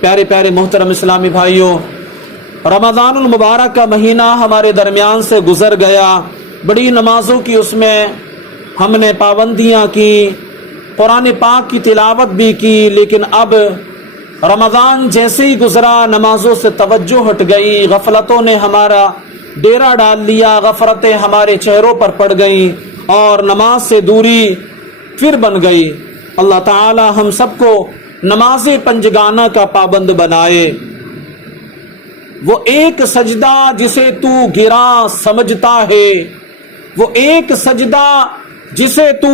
پیارے پیارے محترم اسلامی بھائیوں، رمضان المبارک کا مہینہ ہمارے درمیان سے گزر گیا، بڑی نمازوں کی اس میں ہم نے پابندیاں کی، قرآن پاک کی تلاوت بھی کی، لیکن اب رمضان جیسے ہی گزرا نمازوں سے توجہ ہٹ گئی، غفلتوں نے ہمارا ڈیرا ڈال لیا، غفلتیں ہمارے چہروں پر پڑ گئیں اور نماز سے دوری پھر بن گئی۔ اللہ تعالی ہم سب کو نماز پنجگانہ کا پابند بنائے۔ وہ ایک سجدہ جسے تو گرا سمجھتا ہے، وہ ایک سجدہ جسے تو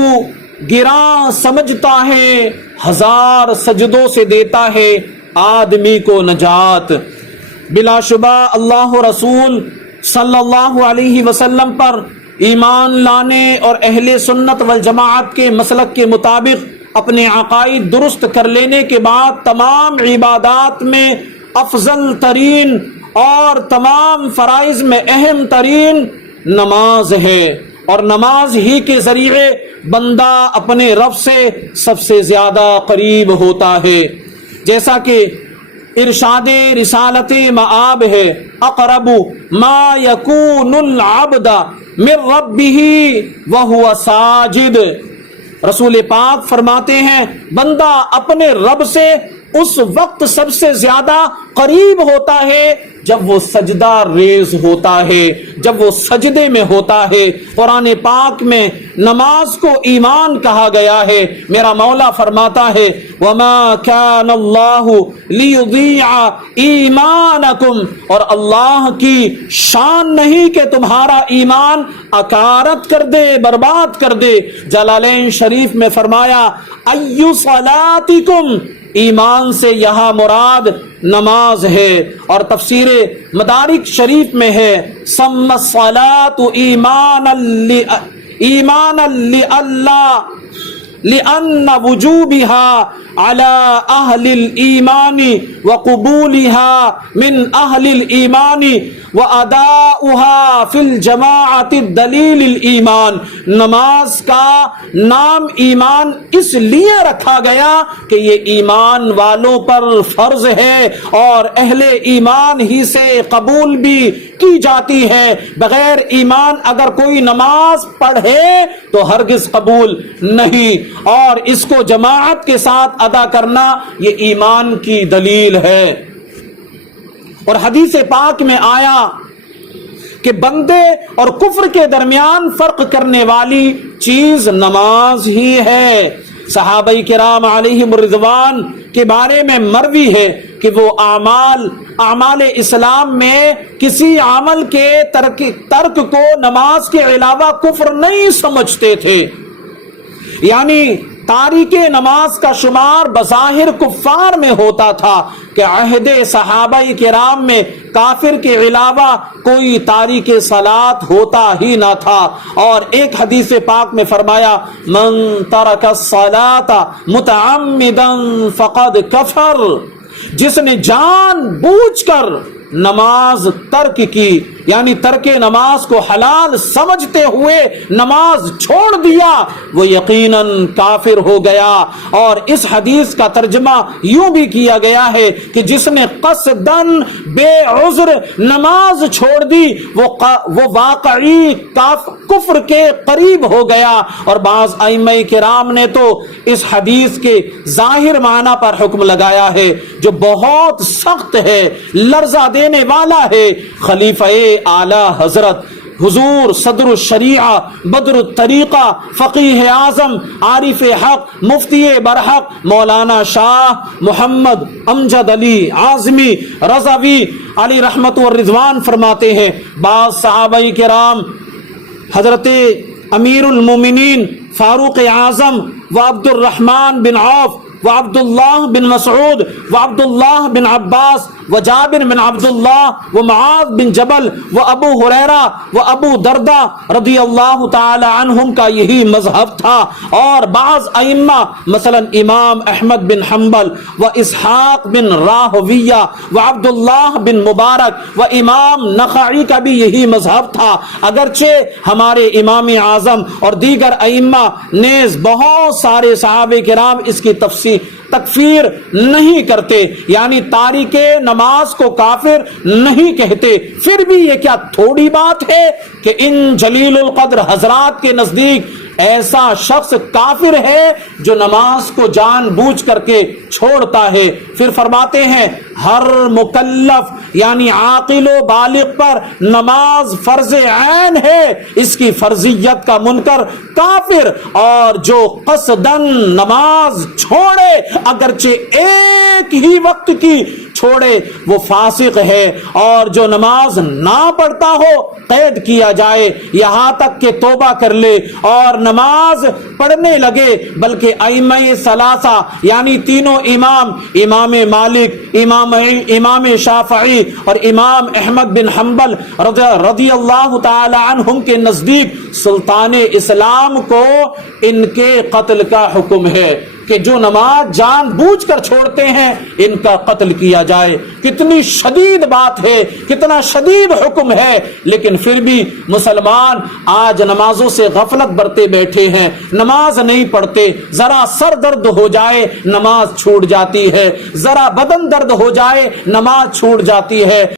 گرا سمجھتا ہے، ہزار سجدوں سے دیتا ہے آدمی کو نجات۔ بلا شبہ اللہ رسول صلی اللہ علیہ وسلم پر ایمان لانے اور اہل سنت والجماعت کے مسلک کے مطابق اپنے عقائد درست کر لینے کے بعد تمام عبادات میں افضل ترین اور تمام فرائض میں اہم ترین نماز ہے، اور نماز ہی کے ذریعے بندہ اپنے رب سے سب سے زیادہ قریب ہوتا ہے، جیسا کہ ارشاد رسالت مآب ہے، اقرب ما یکون العبد من ربہ وہو ساجد۔ رسول پاک فرماتے ہیں بندہ اپنے رب سے اس وقت سب سے زیادہ قریب ہوتا ہے جب وہ سجدہ ریز ہوتا ہے، جب وہ سجدے میں ہوتا ہے۔ قرآن پاک میں نماز کو ایمان کہا گیا ہے۔ میرا مولا فرماتا ہے وَمَا كَانَ اللَّهُ لِيُضِيعَ إِيمَانَكُمْ، اور اللہ کی شان نہیں کہ تمہارا ایمان اکارت کر دے، برباد کر دے۔ جلالین شریف میں فرمایا اَيُّ صَلَاتِكُمْ، ایمان سے یہاں مراد نماز ہے، اور تفسیر مدارک شریف میں ہے سم الصلاۃ ایمانا لأن وجوبها على أهل الإيمان وقبولها من أهل الإيمان وأداؤها في الجماعة الدلیل الإيمان۔ نماز کا نام ایمان اس لیے رکھا گیا کہ یہ ایمان والوں پر فرض ہے اور اہل ایمان ہی سے قبول بھی کی جاتی ہے۔ بغیر ایمان اگر کوئی نماز پڑھے تو ہرگز قبول نہیں، اور اس کو جماعت کے ساتھ ادا کرنا یہ ایمان کی دلیل ہے۔ اور حدیث پاک میں آیا کہ بندے اور کفر کے درمیان فرق کرنے والی چیز نماز ہی ہے۔ صحابہ کرام علیہم الرضوان کے بارے میں مروی ہے کہ وہ اعمال اسلام میں کسی عمل کے ترک کو نماز کے علاوہ کفر نہیں سمجھتے تھے، یعنی تاریک نماز کا شمار بظاہر کفار میں ہوتا تھا کہ عہد صحابہ کرام میں کافر کے علاوہ کوئی تاریک صلاۃ ہوتا ہی نہ تھا۔ اور ایک حدیث پاک میں فرمایا من ترک الصلاۃ متعمدا فقد کفر، جس نے جان بوجھ کر نماز ترک کی، یعنی ترک نماز کو حلال سمجھتے ہوئے نماز چھوڑ دیا، وہ یقیناً کافر ہو گیا۔ اور اس حدیث کا ترجمہ یوں بھی کیا گیا ہے کہ جس نے قصداً بے عذر نماز چھوڑ دی وہ واقعی کفر کے قریب ہو گیا۔ اور بعض ائمہ کرام نے تو اس حدیث کے ظاہر معنی پر حکم لگایا ہے جو بہت سخت ہے، لرزہ دینے والا ہے۔ خلیفہ اعلی حضرت حضور صدر الشریعہ بدر الطریقہ فقیہ اعظم عارف حق مفتی برحق مولانا شاہ محمد امجد علی اعظمی رضوی علی رحمت والرضوان فرماتے ہیں بعض صحابہ کرام حضرت امیر المومنین فاروق اعظم و عبد الرحمن بن عوف وعبد اللہ بن مسعود وعبد اللہ بن عباس وجابر بن عبداللہ ومعاذ بن جبل وابو ہریرہ وابو دردہ رضی اللہ تعالی عنہم کا یہی مذہب تھا۔ اور بعض ائمہ مثلا امام احمد بن حنبل و اسحاق بن راہویہ وعبداللہ بن مبارک و امام نخعی کا بھی یہی مذہب تھا۔ اگرچہ ہمارے امام اعظم اور دیگر ائمہ نیز بہت سارے صحابہ کرام اس کی تکفیر نہیں کرتے، یعنی تارک نماز کو کافر نہیں کہتے۔ پھر بھی یہ کیا تھوڑی بات ہے کہ ان جلیل القدر حضرات کے نزدیک ایسا شخص کافر ہے جو نماز کو جان بوجھ کر کے چھوڑتا ہے۔ پھر فرماتے ہیں ہر مکلف یعنی عاقل و بالغ پر نماز فرض عین ہے، اس کی فرضیت کا منکر کافر، اور جو قصدن نماز چھوڑے اگرچہ ایک ہی وقت کی چھوڑے وہ فاسق ہے، اور جو نماز نہ پڑھتا ہو قید کیا جائے یہاں تک کہ توبہ کر لے اور نماز پڑھنے لگے۔ بلکہ ائمہ ثلاثہ یعنی تینوں امام مالک، امام شافعی اور امام احمد بن حنبل رضی اللہ تعالی عنہم کے نزدیک سلطان اسلام کو ان کے قتل کا حکم ہے کہ جو نماز جان بوجھ کر چھوڑتے ہیں ان کا قتل کیا جائے۔ کتنی شدید بات ہے، کتنا شدید حکم ہے، لیکن پھر بھی مسلمان آج نمازوں سے غفلت برتے بیٹھے ہیں، نماز نہیں پڑھتے۔ ذرا سر درد ہو جائے نماز چھوٹ جاتی ہے، ذرا بدن درد ہو جائے نماز چھوٹ جاتی ہے۔